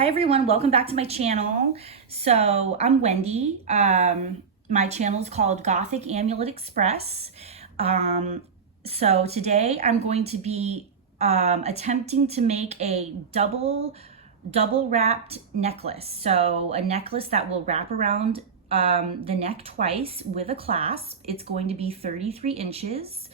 Hi everyone, welcome back to my channel. So I'm Wendy. My channel is called Gothic Amulet Express. So today I'm going to be attempting to make a double wrapped necklace. So a necklace that will wrap around the neck twice with a clasp. It's going to be 33 inches.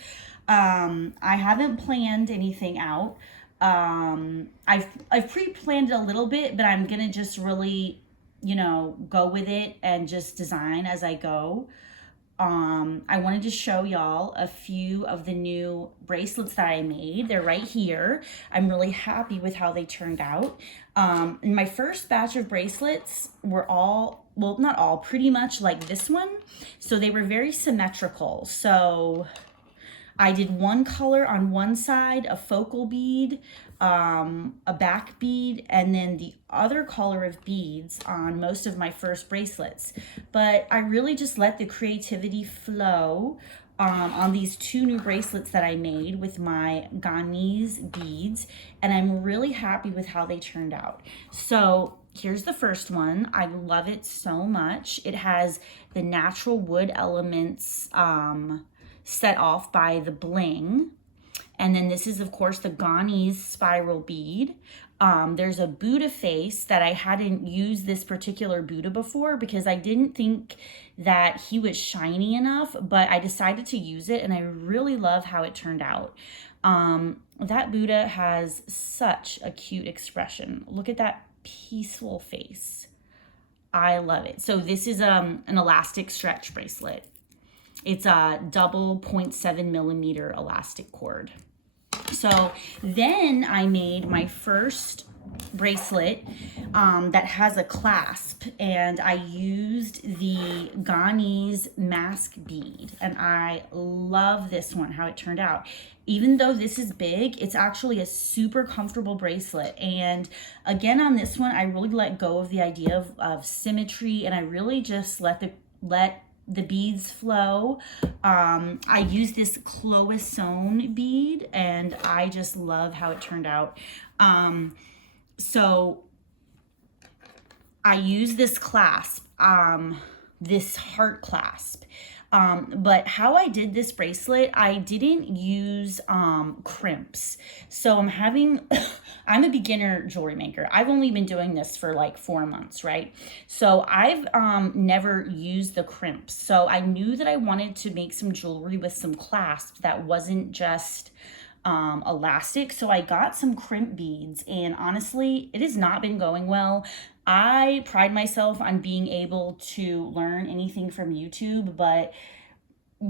I haven't planned anything out. I've pre-planned it a little bit, but I'm gonna just really, go with it and just design as I go. I wanted to show y'all a few of the new bracelets that I made. They're right here. I'm really happy with how they turned out. And my first batch of bracelets were all, well, not all, pretty much like this one. So they were very symmetrical. So I did one color on one side, a focal bead, a back bead, and then the other color of beads on most of my first bracelets. But I really just let the creativity flow on these two new bracelets that I made with my Ghanese beads, and I'm really happy with how they turned out. So here's the first one. I love it so much. It has the natural wood elements set off by the bling. And then this is, of course, the Ghanese spiral bead. There's a Buddha face that I hadn't used this particular Buddha before because I didn't think that he was shiny enough, but I decided to use it and I really love how it turned out. That Buddha has such a cute expression. Look at that peaceful face. I love it. So this is an elastic stretch bracelet. It's a double 0.7 millimeter elastic cord. So then I made my first bracelet that has a clasp, and I used the Ghanese mask bead, and I love this one, how it turned out. Even though this is big, it's actually a super comfortable bracelet. And again, on this one, I really let go of the idea of symmetry, and I really just let the beads flow. I used this cloisonne bead and I just love how it turned out. So I use this clasp, this heart clasp. But how I did this bracelet, I didn't use crimps. So I'm a beginner jewelry maker. I've only been doing this for like 4 months, right? So I've never used the crimps. So I knew that I wanted to make some jewelry with some clasps that wasn't just elastic. So I got some crimp beads, and honestly, it has not been going well. I pride myself on being able to learn anything from YouTube, but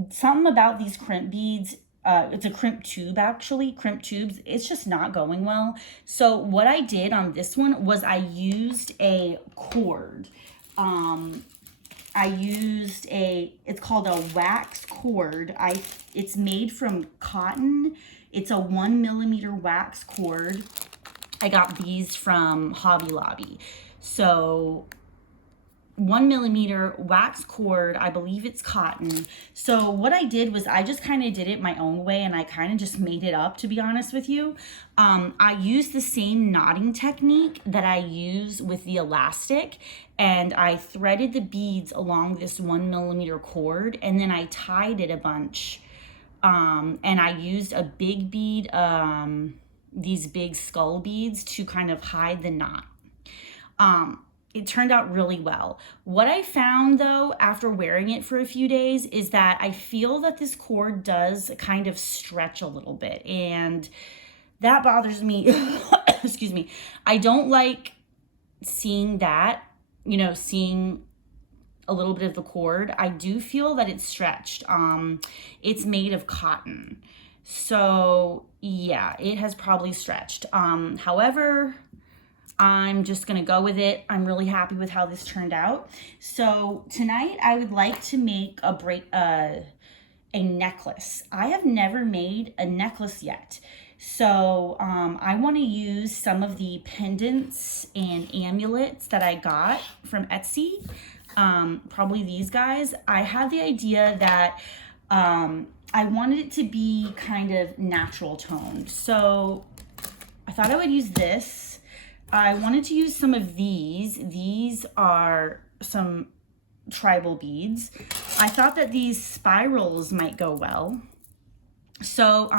something about these crimp beads, it's a crimp tube actually, crimp tubes, it's just not going well. So what I did on this one was I used a cord. It's called a wax cord. It's made from cotton. It's a 1 millimeter wax cord. I got these from Hobby Lobby. So 1 millimeter wax cord, I believe it's cotton. So what I did was I just kind of did it my own way, and I kind of just made it up, to be honest with you. I used the same knotting technique that I use with the elastic, and I threaded the beads along this 1 millimeter cord, and then I tied it a bunch. And I used a big bead, these big skull beads, to kind of hide the knot. It turned out really well. What I found though, after wearing it for a few days, is that I feel that this cord does kind of stretch a little bit, and that bothers me. Excuse me. I don't like seeing that, seeing a little bit of the cord. I do feel that it's stretched. It's made of cotton. So yeah, it has probably stretched. However, I'm just gonna go with it. I'm really happy with how this turned out. So tonight I would like to make a necklace. I have never made a necklace yet. So I wanna use some of the pendants and amulets that I got from Etsy. Probably these guys. I had the idea that I wanted it to be kind of natural toned. So I thought I would use this. I wanted to use some of these. These are some tribal beads. I thought that these spirals might go well. So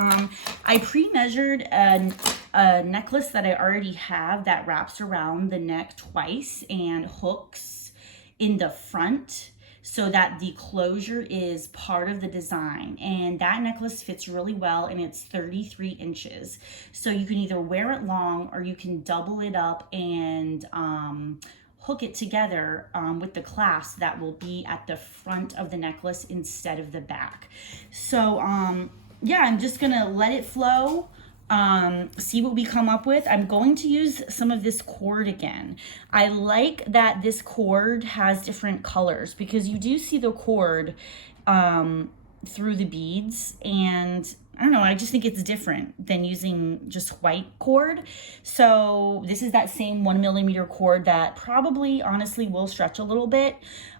I pre-measured a necklace that I already have that wraps around the neck twice and hooks in the front so that the closure is part of the design. And that necklace fits really well, and it's 33 inches. So you can either wear it long or you can double it up and hook it together with the clasp that will be at the front of the necklace instead of the back. So yeah, I'm just gonna let it flow, see what we come up with. I'm going to use some of this cord again. I like that this cord has different colors because you do see the cord through the beads, and I don't know, I just think it's different than using just white cord. So this is that same 1mm cord that probably honestly will stretch a little bit.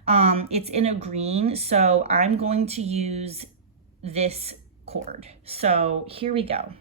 It's in a green, so I'm going to use this cord. So here we go.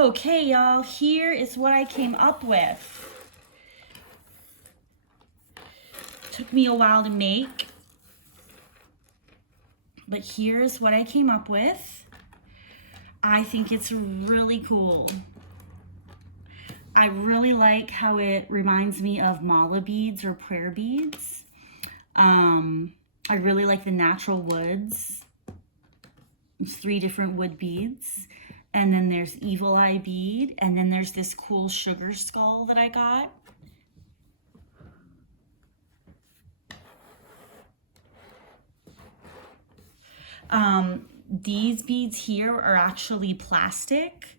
Okay, y'all, here is what I came up with. Took me a while to make, but here's what I came up with. I think it's really cool. I really like how it reminds me of mala beads or prayer beads. I really like the natural woods. It's 3 different wood beads. And then there's evil eye bead. And then there's this cool sugar skull that I got. These beads here are actually plastic,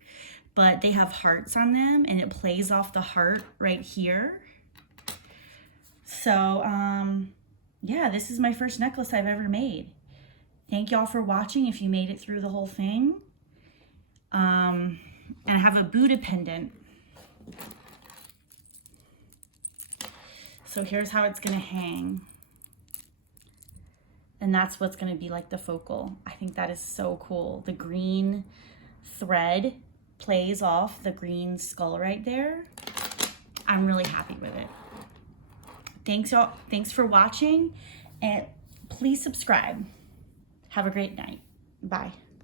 but they have hearts on them and it plays off the heart right here. So, yeah, this is my first necklace I've ever made. Thank y'all for watching if you made it through the whole thing. And I have a Buddha pendant. So here's how it's gonna hang. And that's what's gonna be like the focal. I think that is so cool. The green thread plays off the green skull right there. I'm really happy with it. Thanks y'all. Thanks for watching, and please subscribe. Have a great night. Bye.